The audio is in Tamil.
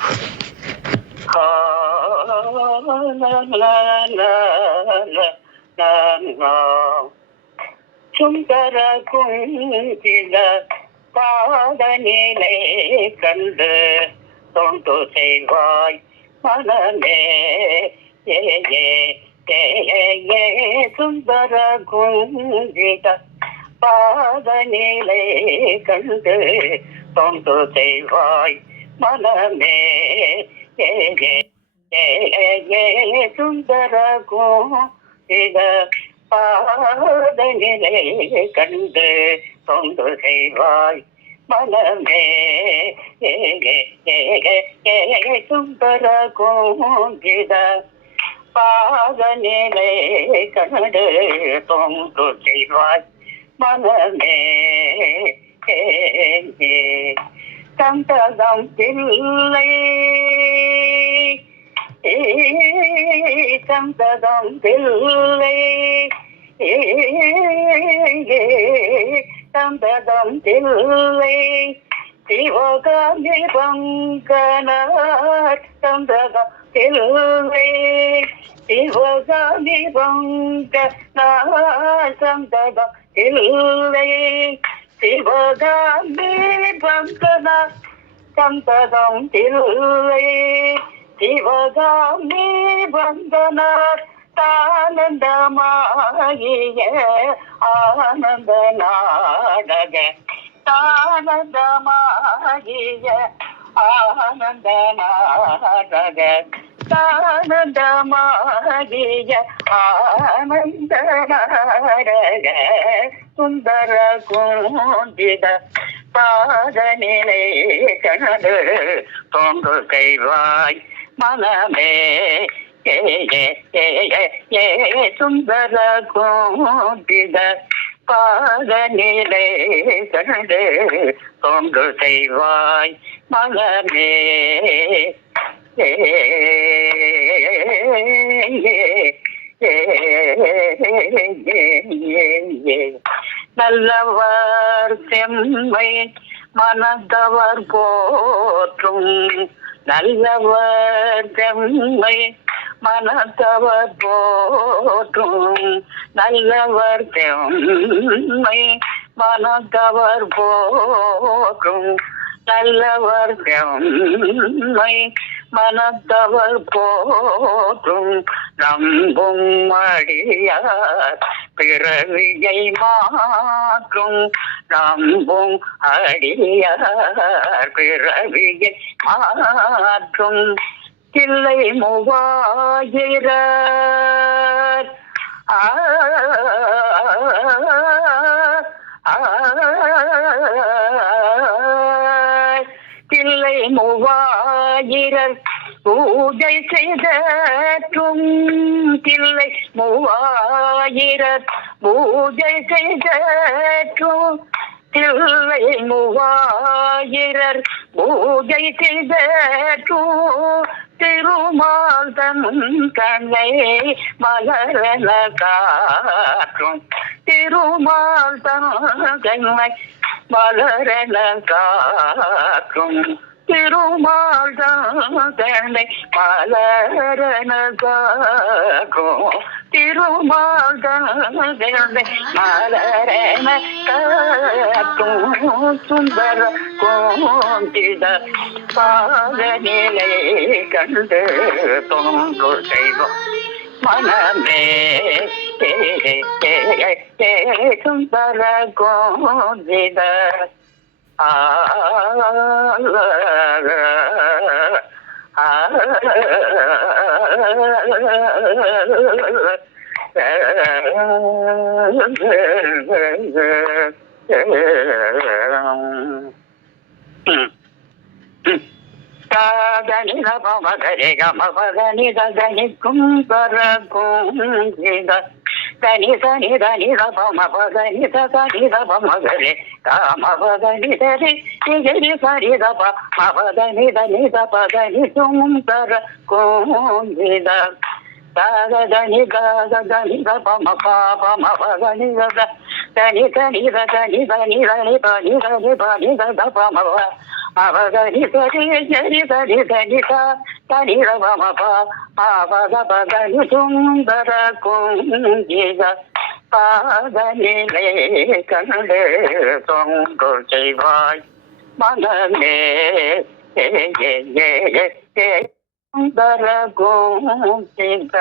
ஆ, லா, லா, லா, லா, லா, லா. சுந்தர குஞ்சித பாதநிலை கண்டு தொண்டு செய்வாய் மனமே. ஏ ஏ ஏ ஏ, ஏ, சுந்தர குஞ்சித பாதநிலை கண்டு தொண்டு செய்வாய் மனமே. ஏ ஏ ஏ ஏ, சுந்தர குஞ்சித பாதநிலை கண்டு தொண்டு செய்வாய் மனமே. ஏ ஏ ஏ ஏ, சுந்தர குஞ்சித பாதநிலை கண்டு தொண்டு செய்வாய் மனமே. சந்ததம் பிள்ளை சந்ததம் பிள்ளை சந்ததம் பிள்ளை சிவகாமி பங்கனார் சந்ததம் பிள்ளை சிவகாமி பங்கனார் சந்ததம் பிள்ளை சிவகாமி பங்கனார் சந்ததம் பிள்ளை சிவகாமி பங்கனார் ஆனந்தமாகிய ஆனந்த நாடக ஆனந்தமாகிய ஆனந்த நாடக ஆனந்தமாகிய ஆனந்த நாடக சுந்தர குஞ்சித பாதநிலை கண்டு தொண்டு கைவாய் மனமே. ஏ ஏ ஏ ஏ, சுந்தர குஞ்சித பாதநிலை கண்டு தொண்டு செய்வாய் மனமே. ஏ நல்லவர் செம்மை மனத்தவர் போற்றும் நல்லவர் செம்மை மனத்தவர் போற்றும் நல்லவர் செம்மை மனத்தவர் போற்றும் நல்லவர் செம்மை மனத்தவர் போற்றும் நம்பும் அடியார் பிறவியை மாற்றும் நம்பும் அடியார் பிறவியை மாற்றும் கிள்ளை மூவாயிரர் கிள்ளை மூவாயிரர் பூஜை செய்தற்றும் கிள்ளை மூவாயிரர் பூஜை செய்தற்றும் தில்லை மூவாயிரர் பூஜை செய்தற்றும் திருமால் தன் கண்ணை மலரன காற்றும் திருமால் தன் கண்ணை மலரன காற்றும் திருமால் தன்னை மலரன காற்றும் திருமால் தன்னை மலரன காற்றும் சுந்தர குஞ்சித பாதநிலை கண்டு தொண்டு செய்வோம் மனமே. சுந்தர குஞ்சித காதனி நபமகரே கமபதனி தனி கும்பர குஞ்சித தனி தனி தனி தபமபதனி தனி தபமகரே காமபதனி தரி திகரி சரி தப மபதனி தனி தபதனி சுந்தர குஞ்சித தாதனி தாதனி தபம பாபமபதனி தனி தனி தனி தனி தனி தனி தனி தனி தபம அவதனி சரி சரி தனி தனி தனி ரமப அவத பதனி சுந்தர குங்கித பாதனிலே கண்டு தொண்டு செய்வாய் மனமே சுந்தர குங்கித